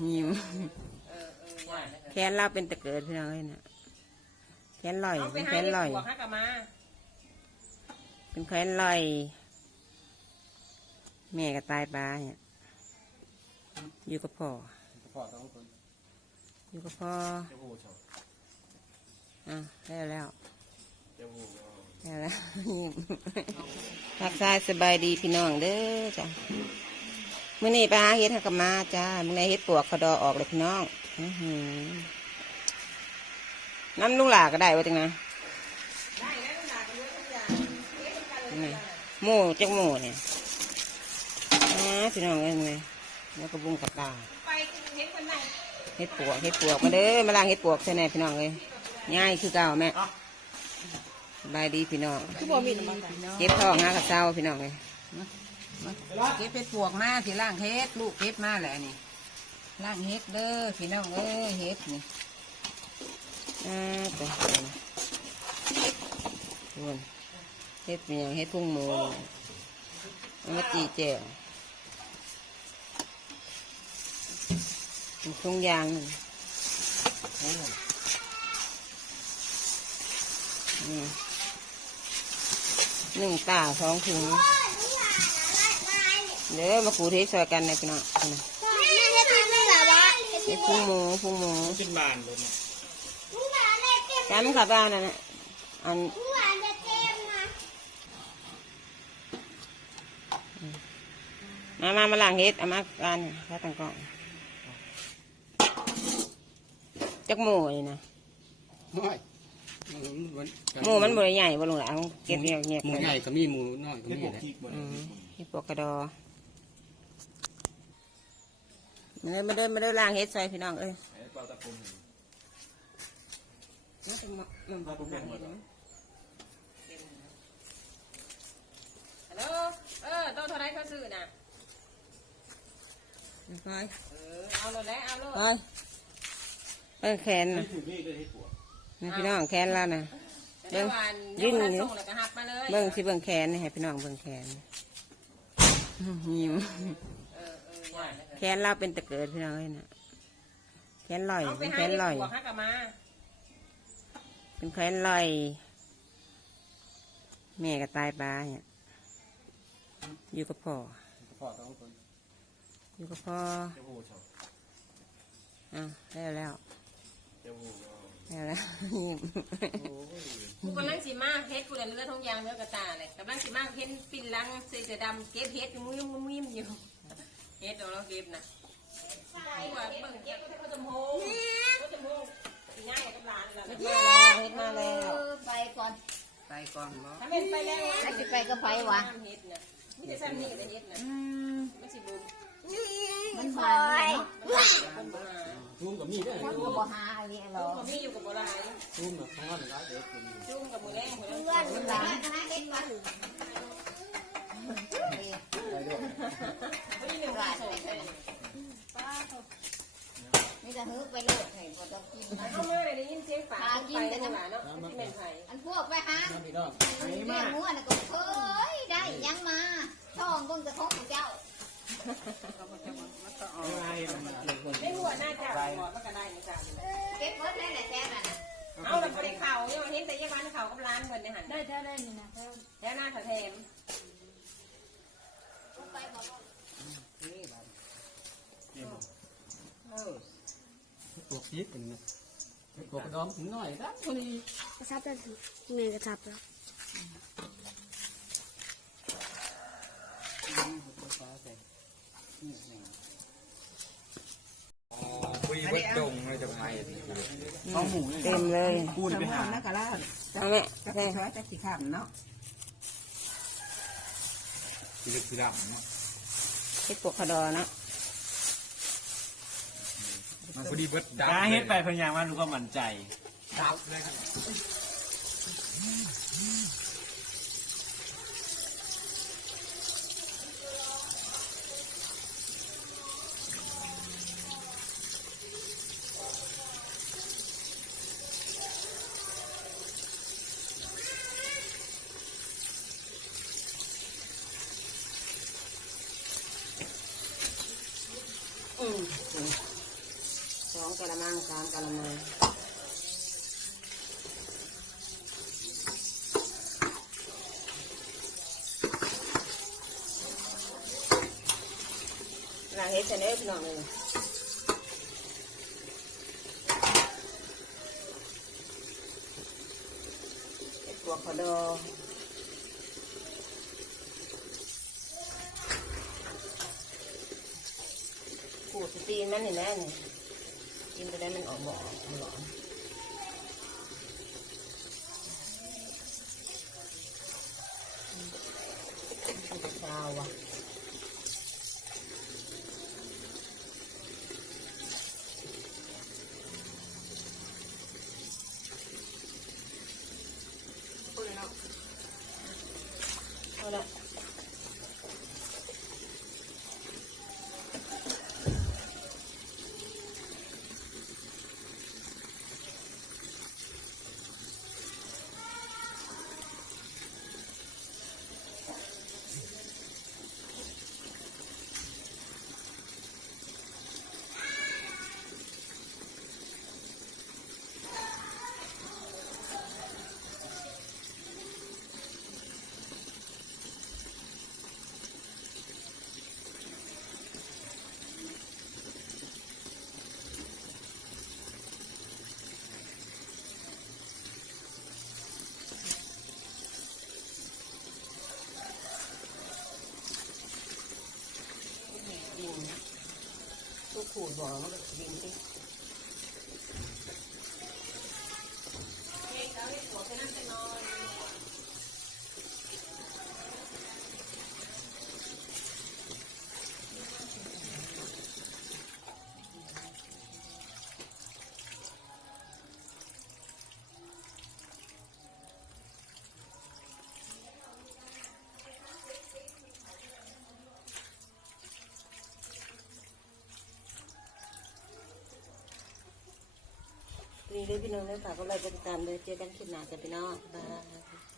หิวเออเออว่าแล้วแขนเราเป็นตะเกิดพี่น้องเอ้ยน่ะแขนลอยเอาไปเป็นหาแขนเห็ดลอยปวกฮะกลับมาเป็นแขนลอย แม่ก็ตายปลาเนี่ยอยู่กับพ่อพ่อสองคนอยู่กับพ่อเจ้าหูชอบอะได้แล้วเจ้าหูได้แล้วทักทายสบายดีพี่น้องเด้อจ้ะ มื่อนี้ไปหาเห็ดหักกะมาจ้ามื่อนี้เห็ดปวกเขาดอออกเลยพี่น้องอื้อหือน้ำลุงหลาก็ได้วะจังนะได้แล้วหนากันเยอะทุกอย่างเฮ็ดกันเลยนี่หมูจักหมูเนี่ยอ่าพี่น้องเอ้ยไงแล้วก็บุ้งกับตาไปกินเฮ็ดคนไหนเห็ดปวกเห็ดปวกมาเด้อมาล้างเห็ดปวกใช่ไหมพี่น้องเลยง่ายคือเก่าแม่สบายดีพี่น้องคือบ่มีน้ำมันเก็บท้องหากับเจ้าพี่น้องเลย เก็บเฮ็ดปวกมาสิล่างเฮ็ดลูกเฮ็ดมาแหละนี่ล่างเฮ็ดเด้อพี่น้องเอ้ยเฮ็ดนี่อ่าไปดูนเห็ดเป็นหยังเห็ดพุ่งหมูเอามาจีแจ่วทุ่งยางนี่หนึ่งตาสองถุง เดี๋ยวมาขูดเทซอยกันนะพี่น้องนะเห็ดพุ่งหมูพุ่งหมูเป็นบานเลยเนี่ยจำขับบ้านนั่นะอันมามามาล้างเฮ็ดเอามาการแค่ตั้งกล้องจักหมูนี่นะหมูมันบ่ได้ใหญ่บ่ลงหลเอาเก็บเงียบเงียบหมูใหญ่ก็มีหมูน้อยก็มีแหละที่ปวกกระดอ มาเด้อมาเด้อมาเด้อล้างเฮ็ดซอยพี่น้องเอ้ยมาถึงมามันบ่ล้างเฮ็ดนะฮัลโหลเออโตเท่าไรเขาซื้อน่ะไปเออเอาเลยแล้วเอาเลยไปไปแขนน่ะถือมีดเลยให้ผัวนี่พี่น้องแขนแล้วน่ะเดี๋ยววันยื่เดี๋ยวนวันอยู่ส่งแล้วก็หับมาเลยเบิ้งสิเบิ้งแขนนี่ให้พี่น้องเบิ้งแขนหิวเออเออว่า แขนเราเป็นตะเกิดพี่น้องเอ้ยนะแขนลอย เป็นแขนลอยปวกฮะมาเป็นแขนลอย แม่ก็ตายไปลาเนี่ยอยู่กับพ่อพ่อสองคนอยู่กับพ่อเจ้าหูชอบอะได้แล้วเจ้าหูได้แล้วกูกำลังสีมากเฮ็ดกูเลยเลือดทองยางเนื้อกระตาเลยกำลังสีมากเฮ็ดปิ่นลังเสือดำเก็บเฮ็ดมุ้ยมุ้ยมุ้ยอยู่ เฮ็ดเราเก็บนะกูว่าเบิ่งเก็บเขาจะโม้เขาจะโม้สีง่ายกับหลานแล้วมาแล้วเฮ็ดมาแล้วไปก่อนไปก่อนบ่ถ้าเป็นไปแล้วถ้าจะไปก็ไปวะเฮ็ดนะมีแต่ซ้ำนี่ก็จะเฮ็ดนะมันสิบุญมันบานเนาะคนบ่หาทุ่มกับมีดด้วยมันก็บ่หาอะไรหรอกบ่มีอยู่กับบ่หลายทุ่มกับท้อนแล้วเดี๋ยวคุณจุ่มกับมือแรงคนนั้นเพื่อนมันหลานคณะเด็ก วะไปด้วยเขาอีหนึ่งว่าส่งไปนี่จะฮึไปเลยให้บ่ต้องกินเข้ามาเลยได้ยินเสียงฝาไปจังหวะเนาะที่แม่นไผอันพวกไปหาน้ำพี่น้องเรียนหัวน่ะก็เคยได้ยังมาท่องเบิ่งกระทบของเจ้าอะไรมันเกี่ยวคนได้หัวหน้าเจ้าหัวมันก็ได้นี่จ้ะเก็บเบิดได้แหละแท้น่ะนะเอาแต่บ่ได้เข่าเนี่ยเห็นแต่ยี่วันเข่ากับร้านเพิ่นในหันได้ได้ได้นี่นะแล้วหน้าเขาแถม ไปบ่ปวกยิบเป็นปวกดอมถึงหน่อยนะคนนี้กระชับได้สิเมย์กระชับแล้วคุยวัดดงเลยจะไปเต็มเลยคูณไปหาเอาแม่ ใช่คือคือดำเนาะเฮ็ดปวกกระดอเนาะมันพอดีเบิดดาดำเฮ็ดไปพยายามว่ารู้ว่ามั่นใจอื กะละมังสามกะละมังล้างเฮ็ดจะได้พี่น้องเลยตัวขอดอขูดสตีนมันนี่แน่นี่ กินไปได้มันออกบ่ออกหลอนมันจะชาวอะเอาละดิน ตู้ขูดบ่อมันก็ดิ นี้เลยพี่น้องเลยฝากก็ไลค์กดติดตามเลยเจอกันคลิปหน้าจ้ะพี่น้องบ๊ายบาย